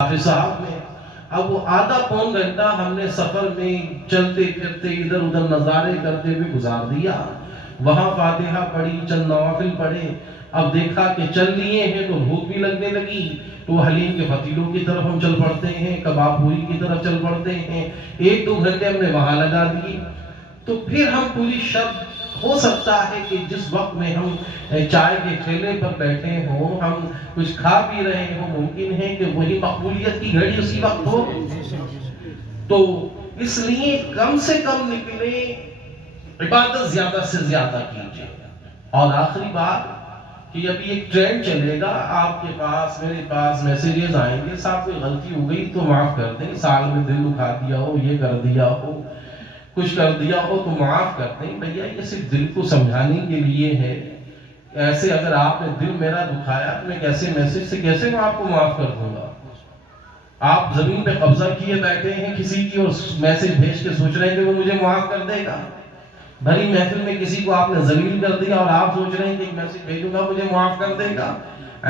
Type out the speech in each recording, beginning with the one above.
حافظ صاحب میں اب وہ آدھا پون گھنٹہ ہم نے سفر میں چلتے پھرتے ادھر ادھر نظارے کرتے ہوئے گزار دیا. وہاں فاتحہ پڑھی، چند نوافل پڑھے. اب دیکھا کہ چل لیے ہیں تو بھوک بھی لگنے لگی، تو حلیم کے فتیلوں کی طرف ہم چل پڑتے ہیں، کباب پوری کی طرف چل پڑتے ہیں. 1-2 گھنٹے ہم نے وہاں لگا دیے. تو پھر ہم پوری شب ہو سکتا ہے کہ جس وقت میں ہم چائے کے ٹھیلے پر بیٹھے ہوں، ہم کچھ کھا پی رہے ہوں، ممکن ہے کہ وہی مقبولیت کی گھڑی اسی وقت ہو. تو اس لیے کم سے کم نکلے، عبادت زیادہ سے زیادہ کیجیے. اور آخری بات کہ ابھی ایک ٹرینڈ چلے گا، آپ کے پاس میرے پاس میسیجز آئیں گے، صاحب کوئی غلطی ہو گئی تو معاف کر دیں، سال میں دل دکھا دیا ہو، یہ کر دیا ہو، کچھ کر دیا ہو تو معاف کر دیں. بھیا یہ صرف دل کو سمجھانے کے لیے ہے. ایسے اگر آپ نے دل میرا دکھایا تو میں کیسے میسج سے کیسے میں آپ کو معاف کر دوں گا؟ آپ زمین پہ قبضہ کیے بیٹھے ہیں کسی کی اور میسج بھیج کے سوچ رہے ہیں کہ وہ مجھے معاف کر دے گا. بھری محفل میں کسی کو آپ نے ذلیل کر دیا اور آپ سوچ رہے ہیں کہ ایک میسج بھیجوں گا مجھے معاف کر دے گا.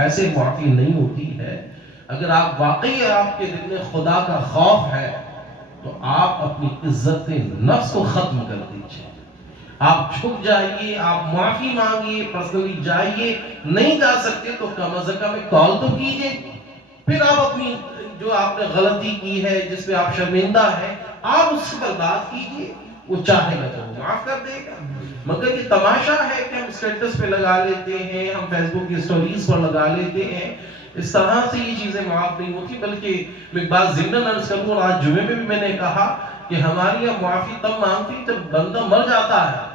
ایسے معافی نہیں ہوتی ہے. اگر آپ واقعی آپ کے دل میں خدا کا خوف ہے تو آپ اپنی عزت نفس کو ختم کر دیجئے. آپ جھک جائیے، آپ معافی مانگیے، پرسنلی جائیے. نہیں جا سکتے تو کم از کم ایک کال تو کیجئے. پھر آپ اپنی جو آپ نے غلطی کی ہے، جس پہ آپ شرمندہ ہیں، آپ اس پر بات کیجئے. وہ چاہے گا تو معاف کر دے گا. مگر یہ تماشا ہے کہ ہم اسٹیٹس پہ لگا لیتے ہیں، ہم فیس بک کی سٹوریز پر لگا لیتے ہیں. اس طرح سے یہ چیزیں معاف نہیں ہوتی. بلکہ میں ایک بات ضمن عرض کروں، اور آج جمعے میں بھی میں نے کہا کہ ہماری یہاں معافی تب مانگتی جب بندہ مر جاتا ہے.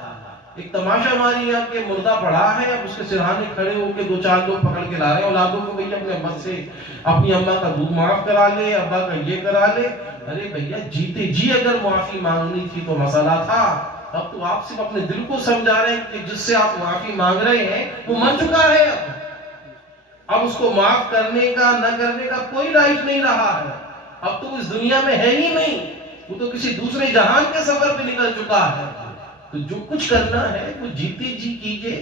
ایک تماشا ہماری یہاں کہ مردہ پڑا ہے، اب اس کے سرہانے کھڑے ہو کے 2-4 لوگ پکڑ کے لا رہے ہیں اولادوں کو، بھئی اپنے ابا سے اپنی اماں کا دودھ معاف کرا لے، ابا کا یہ کرا لے. ارے بھیا جیتے جی اگر معافی مانگنی تھی تو مسئلہ تھا. اب تو آپ صرف اپنے دل کو سمجھا رہے ہیں کہ جس سے آپ معافی مانگ رہے ہیں وہ مر چکا ہے. اب اس کو معاف کرنے کا نہ کرنے کا کوئی رائٹ نہیں رہا ہے. اب تو اس دنیا میں ہے ہی نہیں، وہ تو کسی دوسرے جہان کے سفر پہ نکل چکا ہے. تو جو کچھ کرنا ہے وہ جیتے جی کیجئے.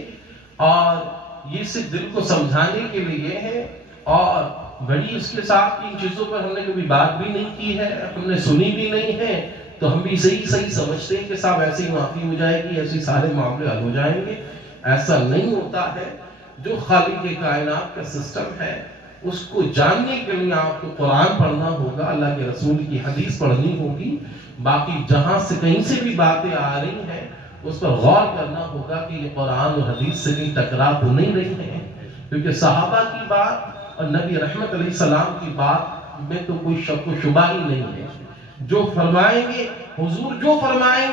اور یہ صرف دل کو سمجھانے کے لیے ہے. اور بڑی اس کے ساتھ ان چیزوں پر ہم نے کبھی بات بھی نہیں کی ہے، ہم نے سنی بھی نہیں ہے. تو ہم بھی صحیح سمجھتے ہیں کہ صاحب ایسی معافی ہو جائے گی، ایسی سارے معاملے حل ہو جائیں گے. ایسا نہیں ہوتا ہے. جو خالق کائنات کا سسٹم ہے اس کو جاننے کے لیے آپ کو قرآن پڑھنا ہوگا، اللہ کے رسول کی حدیث پڑھنی ہوگی. باقی جہاں سے کہیں سے بھی باتیں آ رہی ہیں اس پر غور کرنا ہوگا کہ یہ قرآن اور حدیث سے کہیں ٹکرا تو نہیں رہی ہیں. کیونکہ صحابہ کی بات اور نبی رحمت علیہ السلام کی بات میں تو کوئی شک و شبہ ہی نہیں ہے. جو فرمائیں گے حضور، جو فرمائیں گے